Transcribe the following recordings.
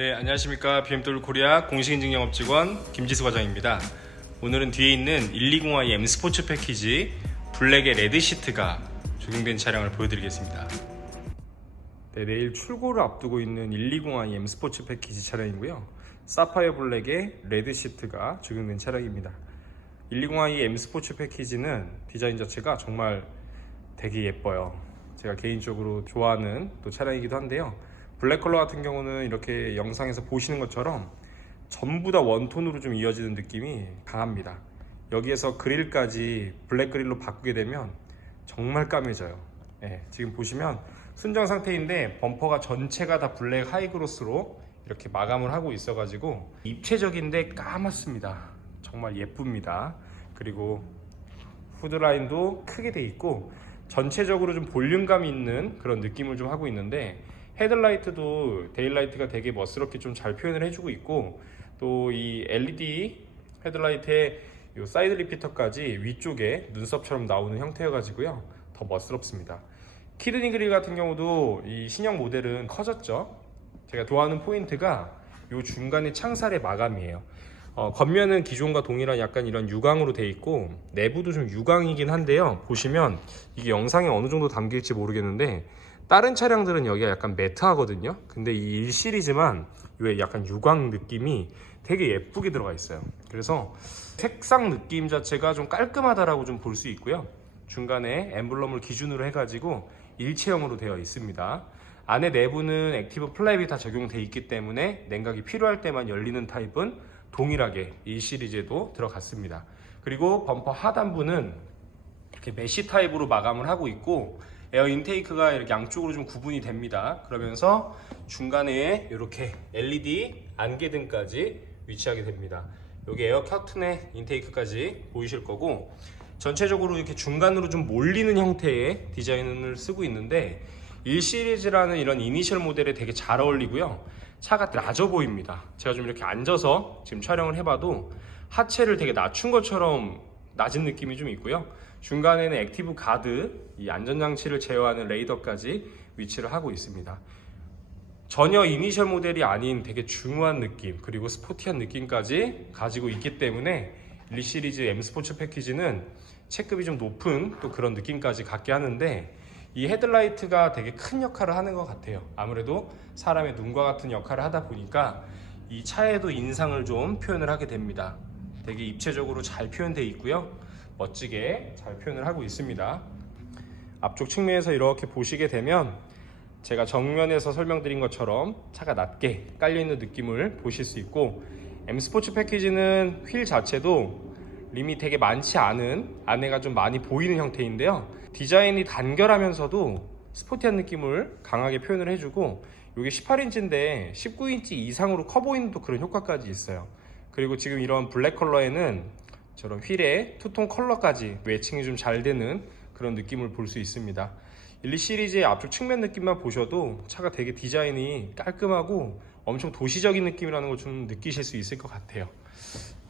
네, 안녕하십니까. BMW 코리아 공식인증 영업 직원 김지수 과장입니다. 오늘은 뒤에 있는 120i M 스포츠 패키지 블랙의 레드 시트가 적용된 차량을 보여드리겠습니다. 네, 내일 출고를 앞두고 있는 120i M 스포츠 패키지 차량이고요. 사파이어 블랙의 레드 시트가 적용된 차량입니다. 120i M 스포츠 패키지는 디자인 자체가 정말 되게 예뻐요. 제가 개인적으로 좋아하는 또 차량이기도 한데요. 블랙 컬러 같은 경우는 이렇게 영상에서 보시는 것처럼 전부 다 원톤으로 좀 이어지는 느낌이 강합니다. 여기에서 그릴까지 블랙 그릴로 바꾸게 되면 정말 까매져요. 예, 지금 보시면 순정 상태인데 범퍼가 전체가 다 블랙 하이그로스로 이렇게 마감을 하고 있어 가지고 입체적인데 까맣습니다. 정말 예쁩니다. 그리고 후드라인도 크게 돼 있고 전체적으로 좀 볼륨감 있는 그런 느낌을 좀 하고 있는데 헤드라이트도 데일라이트가 되게 멋스럽게 좀 잘 표현을 해주고 있고 또 이 LED 헤드라이트의 이 사이드 리피터까지 위쪽에 눈썹처럼 나오는 형태여가지고요 더 멋스럽습니다. 키드니 그릴 같은 경우도 이 신형 모델은 커졌죠. 제가 좋아하는 포인트가 이 중간에 창살의 마감이에요. 어, 겉면은 기존과 동일한 약간 이런 유광으로 돼 있고 내부도 좀 유광이긴 한데요. 보시면 이게 영상에 어느 정도 담길지 모르겠는데 다른 차량들은 여기가 약간 매트하거든요. 근데 이 1 시리즈만 왜 약간 유광 느낌이 되게 예쁘게 들어가 있어요. 그래서 색상 느낌 자체가 좀 깔끔하다라고 좀 볼 수 있고요. 중간에 엠블럼을 기준으로 해가지고 일체형으로 되어 있습니다. 안에 내부는 액티브 플랩이 다 적용돼 있기 때문에 냉각이 필요할 때만 열리는 타입은 동일하게 이 시리즈에도 들어갔습니다. 그리고 범퍼 하단부는 이렇게 메쉬 타입으로 마감을 하고 있고 에어 인테이크가 이렇게 양쪽으로 좀 구분이 됩니다. 그러면서 중간에 이렇게 LED 안개등까지 위치하게 됩니다. 여기 에어 커튼의 인테이크까지 보이실 거고 전체적으로 이렇게 중간으로 좀 몰리는 형태의 디자인을 쓰고 있는데 1 시리즈라는 이런 이니셜 모델에 되게 잘 어울리고요. 차가 낮아 보입니다. 제가 좀 이렇게 앉아서 지금 촬영을 해봐도 하체를 되게 낮춘 것처럼 낮은 느낌이 좀 있고요. 중간에는 액티브 가드, 이 안전장치를 제어하는 레이더까지 위치를 하고 있습니다. 전혀 이니셜 모델이 아닌 되게 중후한 느낌 그리고 스포티한 느낌까지 가지고 있기 때문에 1 시리즈 M 스포츠 패키지는 체급이 좀 높은 또 그런 느낌까지 갖게 하는데 이 헤드라이트가 되게 큰 역할을 하는 것 같아요. 아무래도 사람의 눈과 같은 역할을 하다 보니까 이 차에도 인상을 좀 표현을 하게 됩니다. 되게 입체적으로 잘 표현되어 있고요. 멋지게 잘 표현을 하고 있습니다. 앞쪽 측면에서 이렇게 보시게 되면 제가 정면에서 설명드린 것처럼 차가 낮게 깔려있는 느낌을 보실 수 있고 M 스포츠 패키지는 휠 자체도 림이 되게 많지 않은 안에가 좀 많이 보이는 형태인데요 디자인이 단결하면서도 스포티한 느낌을 강하게 표현을 해주고 이게 18인치인데 19인치 이상으로 커 보이는 또 그런 효과까지 있어요 그리고 지금 이런 블랙 컬러에는 저런 휠에 투톤 컬러까지 매칭이 좀 잘 되는 그런 느낌을 볼 수 있습니다 1 시리즈의 앞쪽 측면 느낌만 보셔도 차가 되게 디자인이 깔끔하고 엄청 도시적인 느낌이라는 걸 좀 느끼실 수 있을 것 같아요.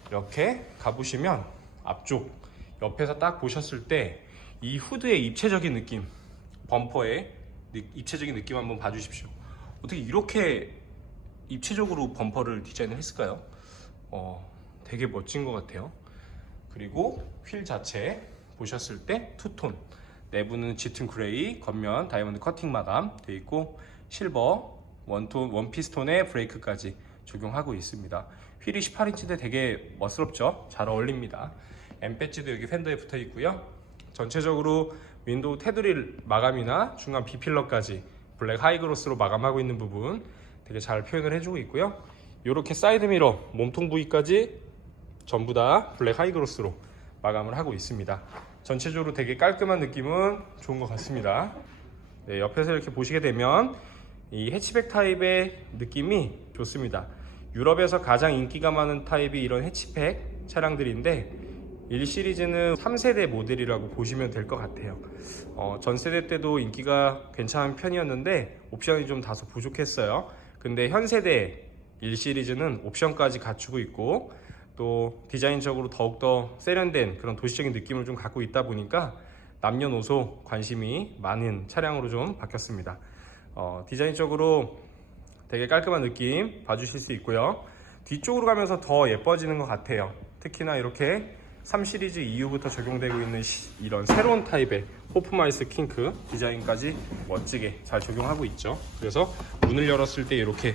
이렇게 가보시면 앞쪽 옆에서 딱 보셨을 때 이 후드의 입체적인 느낌, 범퍼의 느- 입체적인 느낌 한번 봐주십시오. 어떻게 이렇게 입체적으로 범퍼를 디자인을 했을까요? 어, 되게 멋진 것 같아요. 그리고 휠 자체 보셨을 때 투톤. 내부는 짙은 그레이 겉면 다이아몬드 커팅 마감 되어 있고 실버 원톤 원피스톤의 브레이크까지 적용하고 있습니다. 휠이 18인치인데 되게 멋스럽죠? 잘 어울립니다. M 배지도 여기 팬더에 붙어 있고요. 전체적으로 윈도우 테두리 마감이나 중간 B필러까지 블랙 하이그로스로 마감하고 있는 부분 되게 잘 표현을 해주고 있고요. 이렇게 사이드 미러 몸통 부위까지 전부 다 블랙 하이그로스로 마감을 하고 있습니다. 전체적으로 되게 깔끔한 느낌은 좋은 것 같습니다. 네, 옆에서 이렇게 보시게 되면 이 해치백 타입의 느낌이 좋습니다. 유럽에서 가장 인기가 많은 타입이 이런 해치백 차량들인데 1 시리즈는 3세대 모델이라고 보시면 될 것 같아요. 어, 전 세대 때도 인기가 괜찮은 편이었는데 옵션이 좀 다소 부족했어요. 근데 현 세대 1 시리즈는 옵션까지 갖추고 있고 또 디자인적으로 더욱더 세련된 그런 도시적인 느낌을 좀 갖고 있다 보니까 남녀노소 관심이 많은 차량으로 좀 바뀌었습니다. 어, 디자인적으로 되게 깔끔한 느낌 봐주실 수 있고요. 뒤쪽으로 가면서 더 예뻐지는 것 같아요. 특히나 이렇게 3 시리즈 이후부터 적용되고 있는 시- 이런 새로운 타입의 호프마이스 킹크 디자인까지 멋지게 잘 적용하고 있죠. 그래서 문을 열었을 때 이렇게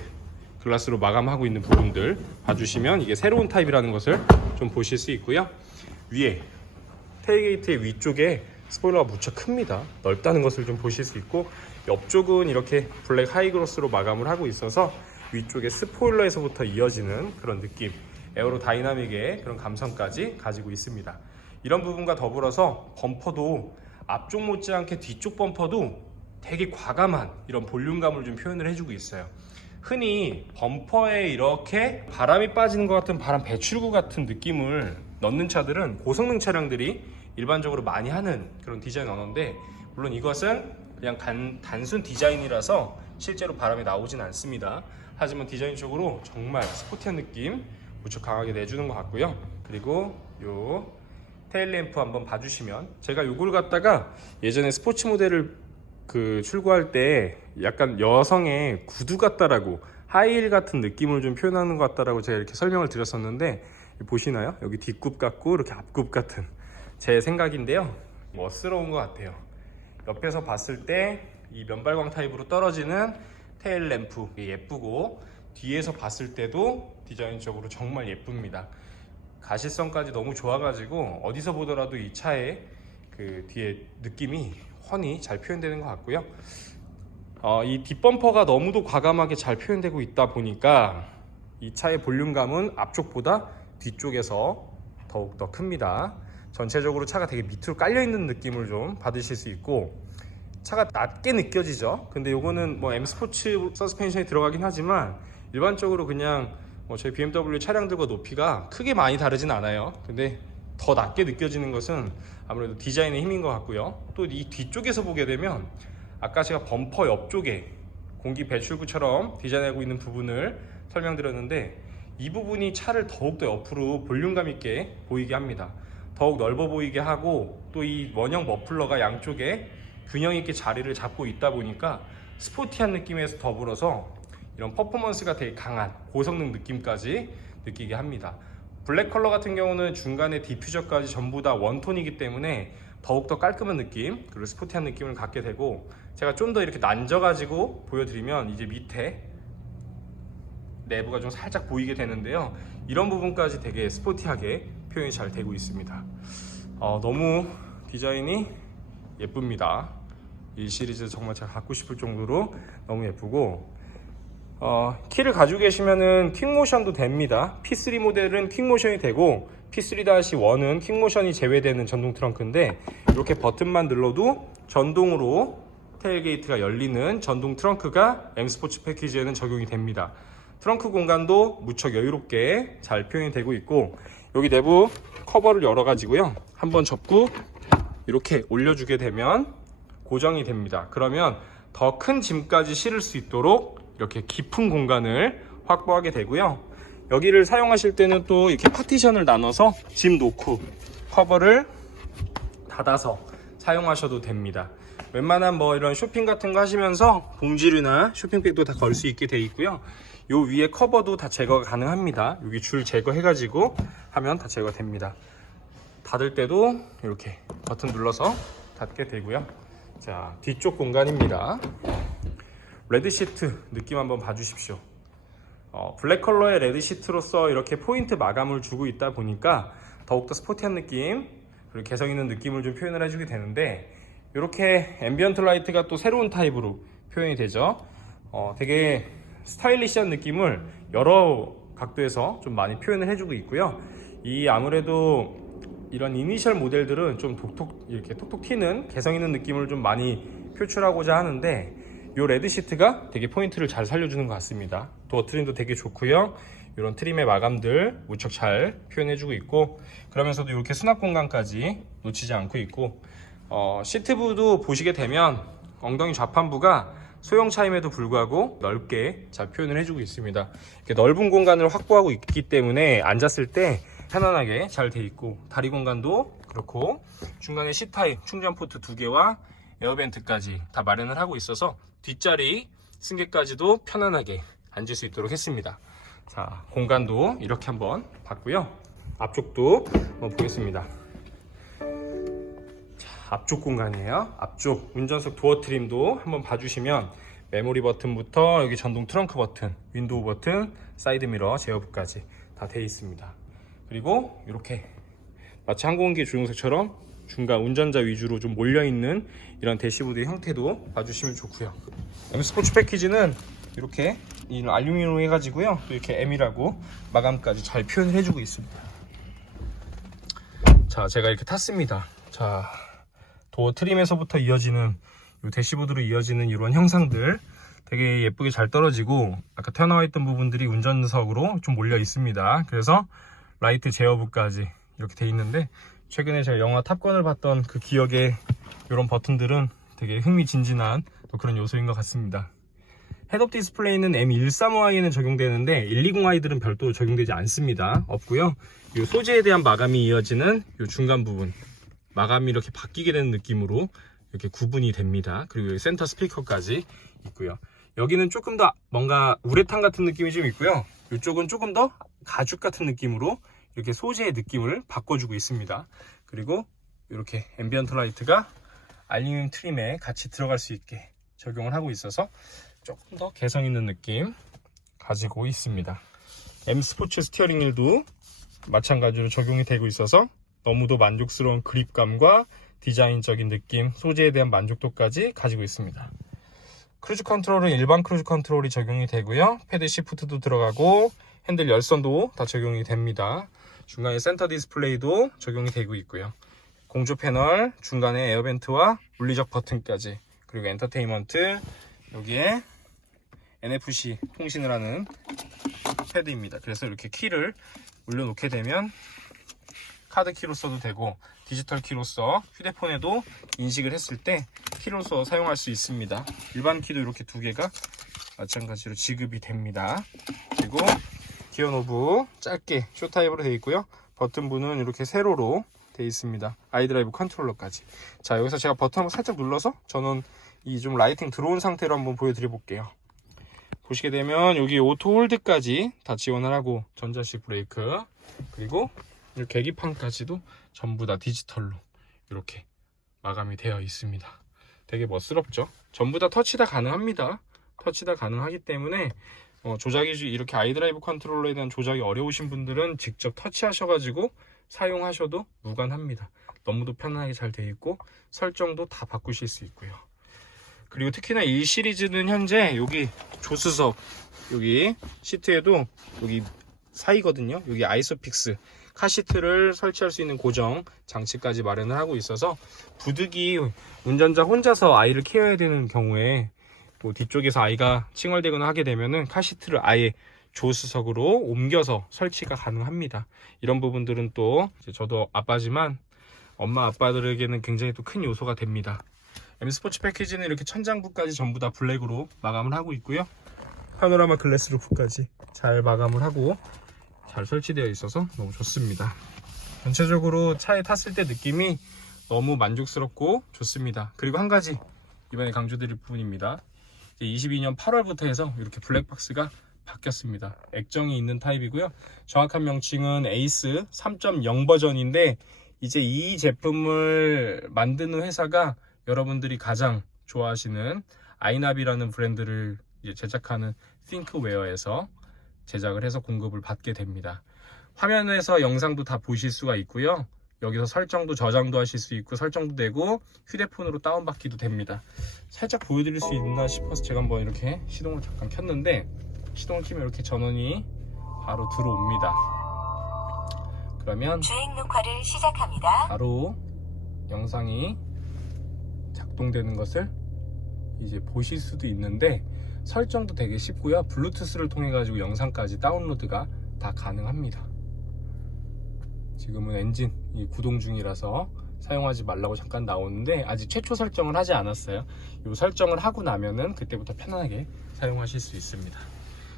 글라스로 마감하고 있는 부분들 봐주시면 이게 새로운 타입이라는 것을 좀 보실 수 있고요. 위에 테일게이트의 위쪽에 스포일러가 무척 큽니다. 넓다는 것을 좀 보실 수 있고 옆쪽은 이렇게 블랙 하이그로스로 마감을 하고 있어서 위쪽에 스포일러에서부터 이어지는 그런 느낌 에어로 다이나믹의 그런 감성까지 가지고 있습니다. 이런 부분과 더불어서 범퍼도 앞쪽 못지않게 뒤쪽 범퍼도 되게 과감한 이런 볼륨감을 좀 표현을 해주고 있어요. 흔히 범퍼에 이렇게 바람이 빠지는 것 같은 바람 배출구 같은 느낌을 넣는 차들은 고성능 차량들이 일반적으로 많이 하는 그런 디자인 언어인데 물론 이것은 그냥 간- 단순 디자인이라서 실제로 바람이 나오진 않습니다. 하지만 디자인적으로 정말 스포티한 느낌 무척 강하게 내주는 것 같고요. 그리고 요 테일 램프 한번 봐주시면 제가 요걸 갖다가 예전에 스포츠 모델을 그 출고할 때 약간 여성의 구두 같다라고 하이힐 같은 느낌을 좀 표현하는 것 같다라고 제가 이렇게 설명을 드렸었는데 보시나요? 여기 뒷굽 같고 이렇게 앞굽 같은 제 생각인데요. 멋스러운 것 같아요. 옆에서 봤을 때 이 면발광 타입으로 떨어지는 테일 램프 예쁘고 뒤에서 봤을 때도 디자인적으로 정말 예쁩니다. 가시성까지 너무 좋아가지고 어디서 보더라도 이 차의 그 뒤에 느낌이 훤히 잘 표현되는 것 같고요. 어, 이 뒷범퍼가 너무도 과감하게 잘 표현되고 있다 보니까 이 차의 볼륨감은 앞쪽보다 뒤쪽에서 더욱 더 큽니다. 전체적으로 차가 되게 밑으로 깔려 있는 느낌을 좀 받으실 수 있고 차가 낮게 느껴지죠. 근데 요거는 뭐 M 스포츠 서스펜션이 들어가긴 하지만 일반적으로 그냥 뭐 저희 BMW 차량들과 높이가 크게 많이 다르진 않아요. 근데 더 낮게 느껴지는 것은 아무래도 디자인의 힘인 것 같고요. 또 이 뒤쪽에서 보게 되면 아까 제가 범퍼 옆쪽에 공기 배출구처럼 디자인하고 있는 부분을 설명드렸는데 이 부분이 차를 더욱더 옆으로 볼륨감 있게 보이게 합니다. 더욱 넓어 보이게 하고 또 이 원형 머플러가 양쪽에 균형 있게 자리를 잡고 있다 보니까 스포티한 느낌에서 더불어서 이런 퍼포먼스가 되게 강한 고성능 느낌까지 느끼게 합니다. 블랙 컬러 같은 경우는 중간에 디퓨저까지 전부 다 원톤이기 때문에 더욱더 깔끔한 느낌 그리고 스포티한 느낌을 갖게 되고 제가 좀 더 이렇게 난져가지고 보여드리면 이제 밑에 내부가 좀 살짝 보이게 되는데요. 이런 부분까지 되게 스포티하게 표현이 잘 되고 있습니다. 어, 너무 디자인이 예쁩니다. 이 시리즈 정말 제가 갖고 싶을 정도로 너무 예쁘고 어, 키를 가지고 계시면은 퀵모션도 됩니다. P3 모델은 퀵모션이 되고 P3-1은 퀵모션이 제외되는 전동 트렁크인데 이렇게 버튼만 눌러도 전동으로 테일게이트가 열리는 전동 트렁크가 M 스포츠 패키지에는 적용이 됩니다. 트렁크 공간도 무척 여유롭게 잘 표현이 되고 있고 여기 내부 커버를 열어 가지고요. 한번 접고 이렇게 올려주게 되면 고정이 됩니다. 그러면 더 큰 짐까지 실을 수 있도록 이렇게 깊은 공간을 확보하게 되고요. 여기를 사용하실 때는 또 이렇게 파티션을 나눠서 짐 놓고 커버를 닫아서 사용하셔도 됩니다. 웬만한 뭐 이런 쇼핑 같은 거 하시면서 봉지류나 쇼핑백도 다 걸 수 있게 돼 있고요. 요 위에 커버도 다 제거가 가능합니다. 여기 줄 제거해가지고 하면 다 제거됩니다. 닫을 때도 이렇게 버튼 눌러서 닫게 되고요. 자, 뒤쪽 공간입니다. 레드 시트 느낌 한번 봐주십시오. 어, 블랙 컬러의 레드 시트로서 이렇게 포인트 마감을 주고 있다 보니까 더욱더 스포티한 느낌 그리고 개성 있는 느낌을 좀 표현을 해주게 되는데 이렇게 앰비언트 라이트가 또 새로운 타입으로 표현이 되죠. 어, 되게 스타일리시한 느낌을 여러 각도에서 좀 많이 표현을 해주고 있고요. 이 아무래도 이런 이니셜 모델들은 좀 톡톡 이렇게 톡톡 튀는 개성 있는 느낌을 좀 많이 표출하고자 하는데 이 레드 시트가 되게 포인트를 잘 살려주는 것 같습니다. 도어 트림도 되게 좋고요. 이런 트림의 마감들 무척 잘 표현해주고 있고 그러면서도 이렇게 수납 공간까지 놓치지 않고 있고 어, 시트부도 보시게 되면 엉덩이 좌판부가 소형 차임에도 불구하고 넓게 잘 표현을 해주고 있습니다. 이렇게 넓은 공간을 확보하고 있기 때문에 앉았을 때 편안하게 잘 돼 있고 다리 공간도 그렇고 중간에 C타입 충전 포트 두 개와 에어벤트까지 다 마련을 하고 있어서 뒷자리 승객까지도 편안하게 앉을 수 있도록 했습니다. 자, 공간도 이렇게 한번 봤고요. 앞쪽도 한번 보겠습니다. 자, 앞쪽 공간이에요. 앞쪽 운전석 도어 트림도 한번 봐주시면 메모리 버튼부터 여기 전동 트렁크 버튼, 윈도우 버튼, 사이드 미러, 제어부까지 다 되어 있습니다. 그리고 이렇게 마치 항공기 조종석처럼 중간 운전자 위주로 좀 몰려있는 이런 대시보드의 형태도 봐주시면 좋고요. M 스포츠 패키지는 이렇게 이 알루미늄으로 해가지고요. 또 이렇게 M이라고 마감까지 잘 표현을 해주고 있습니다. 자 제가 이렇게 탔습니다. 자 도어 트림에서부터 이어지는 이 대시보드로 이어지는 이런 형상들 되게 예쁘게 잘 떨어지고 아까 튀어나와 있던 부분들이 운전석으로 좀 몰려 있습니다. 그래서 라이트 제어부까지 이렇게 돼 있는데 최근에 제가 영화 탑건을 봤던 그 기억의 이런 버튼들은 되게 흥미진진한 또 그런 요소인 것 같습니다. 헤드업 디스플레이는 M135i에는 적용되는데 120i들은 별도로 적용되지 않습니다. 없고요. 이 소재에 대한 마감이 이어지는 이 중간 부분 마감이 이렇게 바뀌게 되는 느낌으로 이렇게 구분이 됩니다. 그리고 여기 센터 스피커까지 있고요. 여기는 조금 더 뭔가 우레탄 같은 느낌이 좀 있고요. 이쪽은 조금 더 가죽 같은 느낌으로 이렇게 소재의 느낌을 바꿔주고 있습니다. 그리고 이렇게 앰비언트 라이트가 알루미늄 트림에 같이 들어갈 수 있게 적용을 하고 있어서 조금 더 개성 있는 느낌 가지고 있습니다. M 스포츠 스티어링 휠도 마찬가지로 적용이 되고 있어서 너무도 만족스러운 그립감과 디자인적인 느낌, 소재에 대한 만족도까지 가지고 있습니다. 크루즈 컨트롤은 일반 크루즈 컨트롤이 적용이 되고요. 패드 시프트도 들어가고 핸들 열선도 다 적용이 됩니다. 중간에 센터 디스플레이도 적용이 되고 있고요. 공조 패널, 중간에 에어벤트와 물리적 버튼까지 그리고 엔터테인먼트 여기에 NFC 통신을 하는 패드입니다. 그래서 이렇게 키를 올려놓게 되면 카드 키로 써도 되고 디지털 키로서 휴대폰에도 인식을 했을 때 키로서 사용할 수 있습니다. 일반 키도 이렇게 두 개가 마찬가지로 지급이 됩니다. 그리고 기어 노브 짧게 쇼 타입으로 되어 있고요. 버튼부는 이렇게 세로로 되어 있습니다. 아이드라이브 컨트롤러까지. 자 여기서 제가 버튼 한번 살짝 눌러서 저는 이 좀 라이팅 들어온 상태로 한번 보여드려 볼게요. 보시게 되면 여기 오토 홀드까지 다 지원을 하고 전자식 브레이크 그리고 이 계기판까지도 전부 다 디지털로 이렇게 마감이 되어 있습니다. 되게 멋스럽죠? 전부 다 터치 다 가능합니다. 터치 다 가능하기 때문에 어, 조작이 이렇게 아이드라이브 컨트롤러에 대한 조작이 어려우신 분들은 직접 터치하셔가지고 사용하셔도 무관합니다. 너무도 편안하게 잘 되어 있고 설정도 다 바꾸실 수 있고요. 그리고 특히나 이 시리즈는 현재 여기 조수석 여기 시트에도 여기 사이거든요. 여기 아이소픽스 카시트를 설치할 수 있는 고정 장치까지 마련을 하고 있어서 부득이 운전자 혼자서 아이를 케어해야 되는 경우에 뭐 뒤쪽에서 아이가 칭얼대거나 하게 되면은 카시트를 아예 조수석으로 옮겨서 설치가 가능합니다. 이런 부분들은 또 저도 아빠지만 엄마 아빠들에게는 굉장히 또 큰 요소가 됩니다. M 스포츠 패키지는 이렇게 천장부까지 전부 다 블랙으로 마감을 하고 있고요. 파노라마 글래스 루프까지 잘 마감을 하고 잘 설치되어 있어서 너무 좋습니다. 전체적으로 차에 탔을 때 느낌이 너무 만족스럽고 좋습니다. 그리고 한 가지 이번에 강조드릴 부분입니다. 22년 8월부터 해서 이렇게 블랙박스가 바뀌었습니다. 액정이 있는 타입이고요. 정확한 명칭은 에이스 3.0 버전인데 이제 이 제품을 만드는 회사가 여러분들이 가장 좋아하시는 아이나비라는 브랜드를 제작하는 띵크웨어에서 제작을 해서 공급을 받게 됩니다. 화면에서 영상도 다 보실 수가 있고요. 여기서 설정도 저장도 하실 수 있고 설정도 되고 휴대폰으로 다운받기도 됩니다. 살짝 보여드릴 수 있나 싶어서 제가 한번 이렇게 시동을 잠깐 켰는데 시동을 키면 이렇게 전원이 바로 들어옵니다. 그러면 주행 녹화를 시작합니다. 바로 영상이 작동되는 것을 이제 보실 수도 있는데 설정도 되게 쉽고요. 블루투스를 통해 가지고 영상까지 다운로드가 다 가능합니다. 지금은 엔진 이 구동 중이라서 사용하지 말라고 잠깐 나오는데 아직 최초 설정을 하지 않았어요. 이 설정을 하고 나면은 그때부터 편안하게 사용하실 수 있습니다.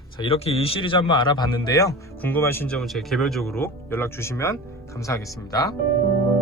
자 이렇게 이 시리즈 한번 알아봤는데요. 궁금하신 점은 제 개별적으로 연락 주시면 감사하겠습니다.